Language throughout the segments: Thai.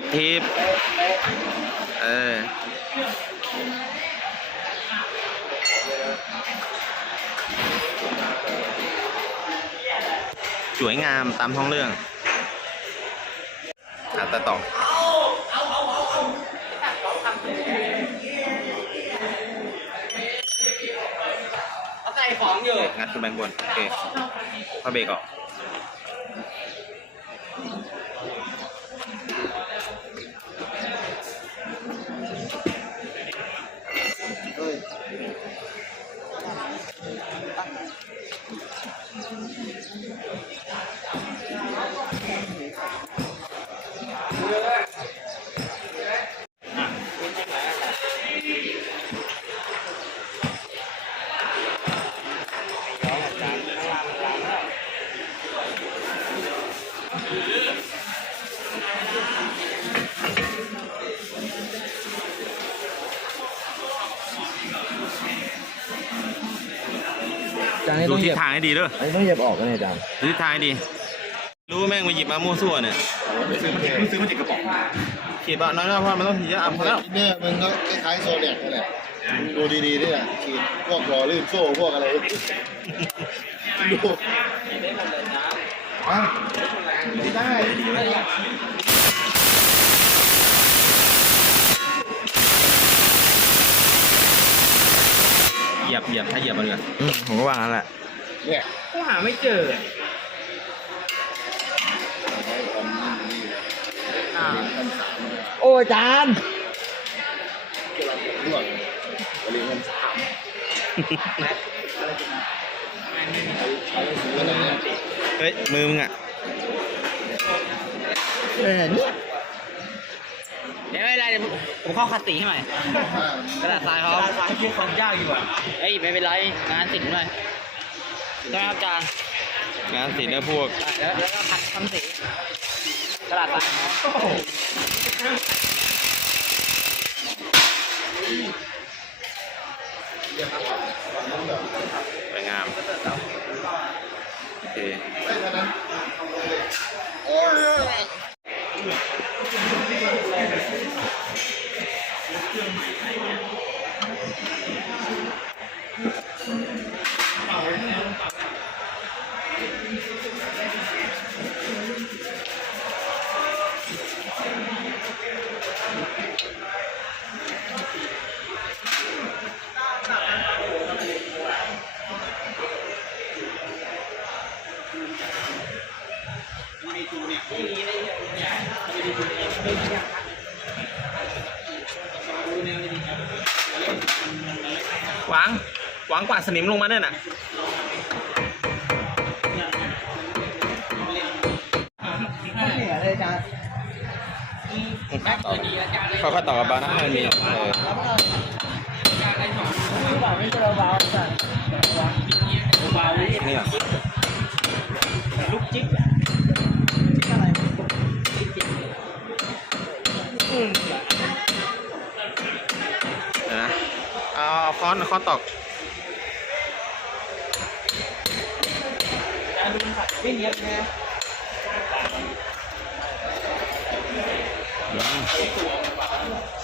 บทีบเออสวยงามตามท้องเรื่องอะแต่ต่อเขาใส่ของอยู่งัดขึ้นไปข้างบน โอเคพอเบรกออก จานนี้ดูต้องเหทิยีศยบทางให้ดีด้วยอันนี้ต้องเหยียบออกกันเนี่ยอาจารย์ดูทิศทางให้ดี รู้แม่งมาหยิบมามั่วซั่วเนี่ยซื้อมาซื้อมาติดกระป๋องขีดบะน้อยๆเพราะมันต้องทีเยอะอะพอแล้วเนี่ยมันก็คล้ายๆโซเนียนั่นแหละดูดีๆนี่แหละขีดพวกรอลื่นโซ่พวกอะไรดู อะไม่ได้เหยียบเหยียบถ้าเหยียบมันเลยอืมผมก็ว่างั้นแหละเนี่ยก็หาไม่เจออ่าโอ้อาจารย์ร่วงบริเวณสามอะไร เนี่ยเฮ้ย มือมึงอะเออเนี่ยเดี๋ยวไม่เป็นไรเดี๋ยวผมเข้าคัดสีให้ใหม่อ่ากระดาษทรายเขากระดาษทรายที่ความยากอยู่อะเอ้ยไม่เป็นไรงานสินหน่อยใช่ไหมครับอาจารย์งานศิลป์เนี่ยพวกแล้วแล้วก็คัดทำสีกระดาษทรายสวยงาม โอเค หวังหวังกวาดสนิมลงมาเนี่ยน่ะเขาก็ต่อกับบาร์นะมันมีเออ ค้อนค้อนตอกวิ่งเยอะแค่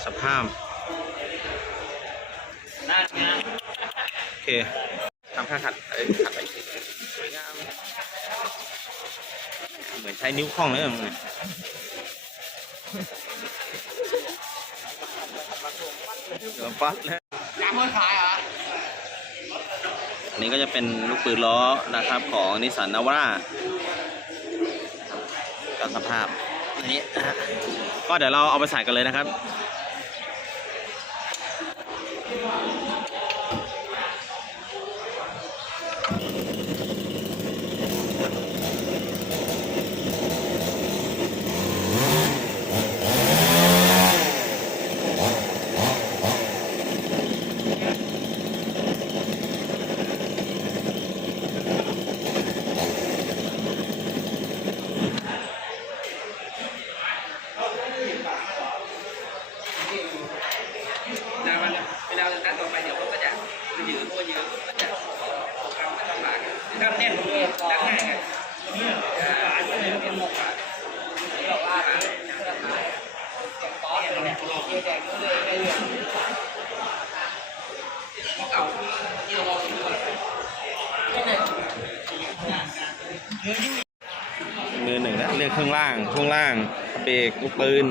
สภาพโอเคทำข้าขัดเอ้ขัดไอีกทีสวยงามเหมือนใช้นิ้วคล้องเลยมึงเนี่ยเดี๋ยวปั๊บแล้วย คนขายเหรออันนี้ก็จะเป็นลูกปืนล้อนะครับของนิสสันนาวากับสภาพอันนี้นะฮะก็เดี๋ยวเราเอาไปใส่กันเลยนะครับ นามันเวลาจะนัดต่อไป มือหนึ่งนะเลือกเครื่อง ล่างช่วงล่างเบรกลูกปืน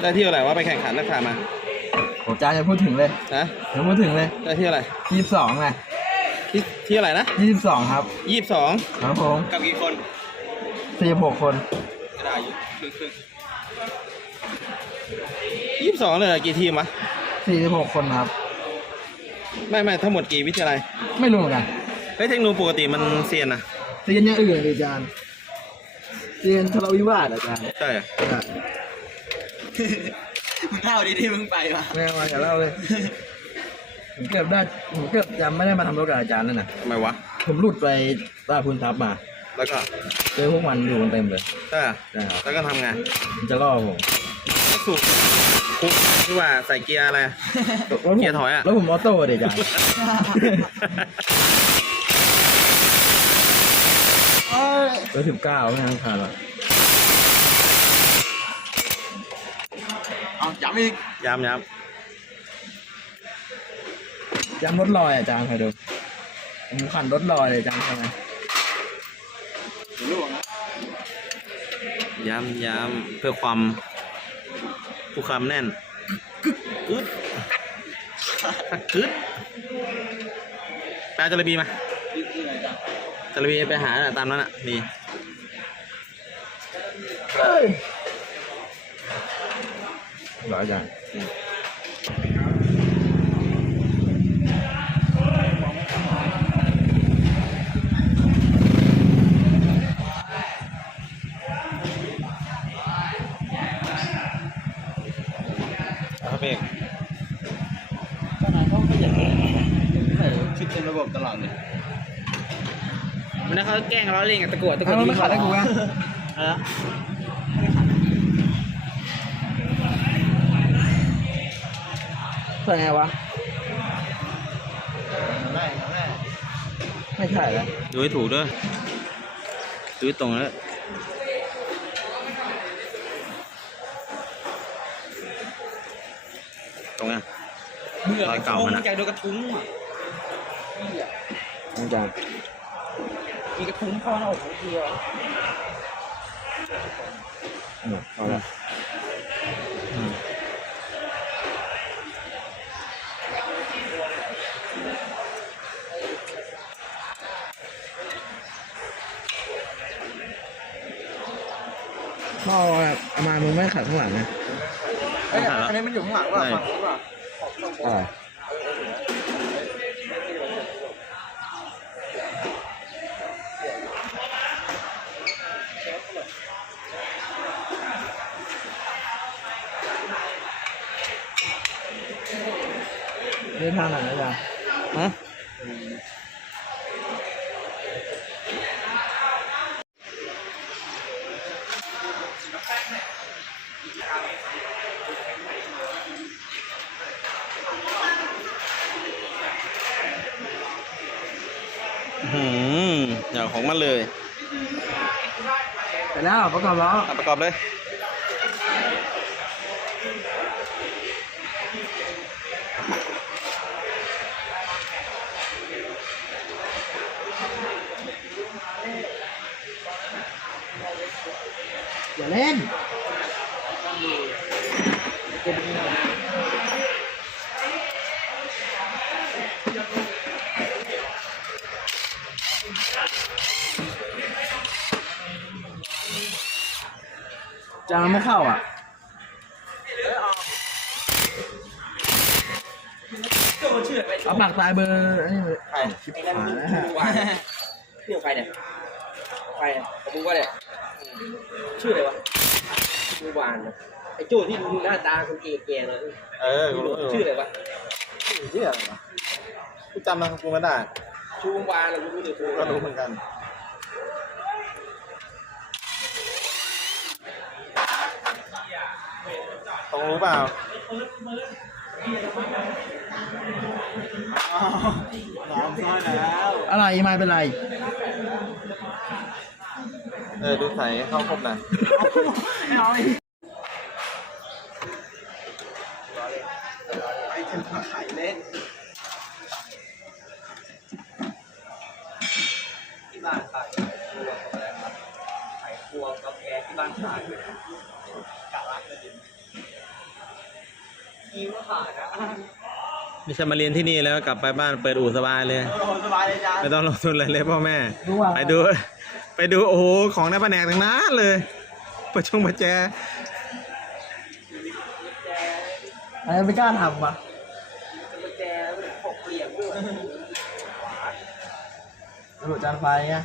ได้ที่อะไรว่าไปแข่งขันนักข่ามาผมจานจะพูดถึงเลยนะจะพูดถึงเลยได้ที่อะไรยี่สิบสองไงที่ที่อะไรนะยี่สิบสองครับยี่สิบสองครับผมกับกี่คนสี่สิบหกคนกระดาษอยู่ครึ่งครึ่ง ยี่สิบสองเลยเหรอกี่ทีมวะสี่สิบหกคนครับ ไม่ไม่ทั้งหมดกี่วิทยาลัยไม่รู้เหมือนกันเฮ้ยเทคโนปกติมันเซียนนะเรียนอย่างอื่นเลยอาจารย์เรียนทะเลาะวิวาทอาจารย์ใช่เหรอมึงเล่าดีที่มึงไปมาไม่เอามาอย่าเล่าเลยผมเกือบได้ผมเกือบจะไม่ได้มาทำรถกับอาจารย์นั่นน่ะทำไมวะผมหลุดไปตาพุนทับมา แล้วก็เจอพวกมันอยู่กันเต็มเลยใช่เหรอนะครับแล้วก็ทำไงมันจะล่อผม ก็สูบคุกที่ว่าใส่เกียร์อะไรแล้วผมเกียร์ถอยอะแล้วผมออโต้เดี๋ยวอาจารย์เบอร์สิบเก้าไม่ทางผ่านหรอกเอาย้ำอีกย้ำย้จำรถลอยอาจารย์ใครดูผมขันรถลอยเลยอาจารย์ใช่ไหมล่วงนะำย้ำย้ำเพื่อความ ผู้คำแน่นกึ๊ดกึ๊ดไปเอาจระบีมาจระบีไปหาตามนั้นอะนี่หลายอย่างบเอก ขนาดเขาก็อย่างนี้ใส่คิดเป็นระบบตลอดเลยมันนั้นเขาแก ล้งเราเล่นกับตะกรวตะกรวมันไม่ขัดให้กูวเออใส่ไงวะ ไม่ใช่แล้วดูให้ถูกด้วยดูให้ตรงแล้วตรงอะเบื่อรอยเก่ามันอะอยากโดนกระทุ้งอะอาจารย์ มีกระทุ้งพอเราของเดียวอืมเอาละพ่อเอามามึงไม่ขัดข้างหลังนะ เอ้ยอันนี้มันอยู่ข้างหลังว่ะฝั่งนี้ว่ะอ่า นี่ทางไหนนะจ๊ะฮะหืมอย่างของมันเลย ไปแล้วประกอบล้ออะประกอบเลย อย่าเล่นจางไม่เข้าอะเอาปากตายเบอร์อันนี้เลยใครชิบหายแล้วฮะเรื่องใครเนี่ย ใครเนี่ยผมว่าเนี่ย ชื่ออะไรวะชื่อวานนะไอ้โจ้ที่ดูหน้าตาคนเกย์ๆเลยเออกูรู้อยู่ชื่ออะไรวะเฮียอะไรวะกูจำนามสกุลไม่ได้ชูวานเรารู้เลยก็รู้เหมือนกันต้องรู้เปล่าน้องซ้อยแล้วอะไรไม่เป็นไรเเออดูใสเข้าครบนะไม่เอาไอเทมขาขายเล่นที่บ้านขายครัวอะไรครับขายครัวกาแฟที่บ้านขายกะรักเลยคิวขาดนะไม่ใช่มาเรียนที่นี่แล้วกลับไปบ้านเปิดอู่สบายเลย สบายเลยจ้าไม่ต้องลงทุนอะไรเลยพ่อแม่ ไปดู ไปดูโอ้โหของในแผนกทั้งนั้นเลยประชงประแจอะไรไม่กล้าทำวะกุญแจหกเหลี่ยมด้วยตำรวจจานไฟไง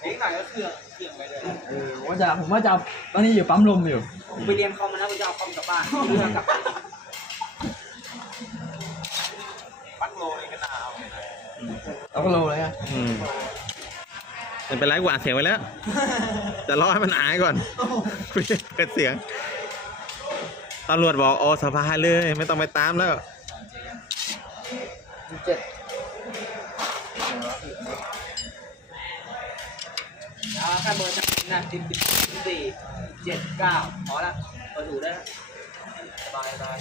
เอ้ยไหนก็เครื่องเครื่องไปเลยเออผมว่าจะผมว่าจะเอาตอนนี้อยู่ปั๊มลมอยู่ผมไปเรียนคอมมาแล้วผมจะเอาคอมกลับบ้านเรื่องกลับบ้านปักโลเลยกันหนาวเราก็โลเลยไงอืม ไม่เป็นไรกว่าดเสียงไว้แล้วจะรอให้มันอายก่อนเปิดเสียงตำรวจบอกโอ้สบายเลย ไม่ต้องไปตามแล้วเจ็ดอ่าแค่เบอร์จับนะสิบสี่เจ็ดเก้าพอละเปิดดูได้แล้วสบายสบาย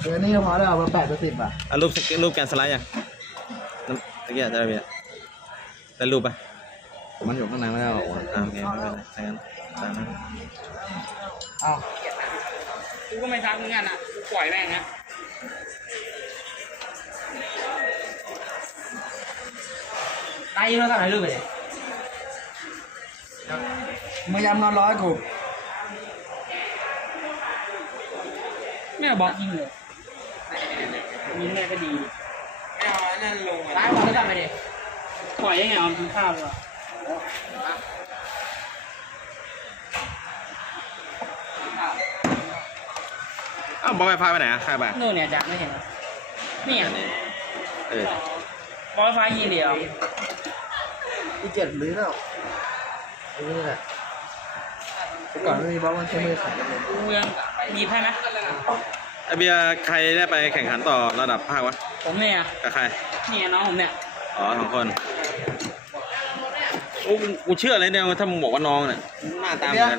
เออนี่ก็พอแล้วเอาเบอร์แปดเบอร์สิบอะเอารูปสเก็ตรูปแกนสไลด์ยังน้ำตะเกียบจะได้ไหม ได้รูปปะมันอยู่ข้างในไม่ได้หรอกอ่าโอเคไม่เป็นไรใช่งั้นตามนั้นเอากูก็ไม่ทำเหมือนกันอะกูปล่อยแม่งนะได้ยินแล้วทำอะไรรูปไปเลยมายำนอนร้อยกูไม่เอาบล็อกยิงเลยยิงแม่ก็ดีไม่เอาอันนั่นลงร้ายบอลแล้วทำไปดิ ปล่อยยังไงเอากินข้าวเลยอ้าวบอลไฟฟ้าไปไหนอะใครไปนู่นเนี่ยจักไม่เห็นนี่อะเออบอลไฟยิงเดียวที่เจ็ดหรือเปล่าอันนี้แหละแต่ก่อนไม่มีบล็อกมันใช้มือขัดกันเลยกูยังมีให้ไหมไอเบียร์ใครได้ไปแข่งขันต่อระดับภาควะผมเนี่ยกับใครนี่น้องผมเนี่ย อ๋อสองคน อ้กูเชื่อเลยเนี่ยถ้ามึงบอกว่าน้องเนี่ยหน้าตาเหมือนกัน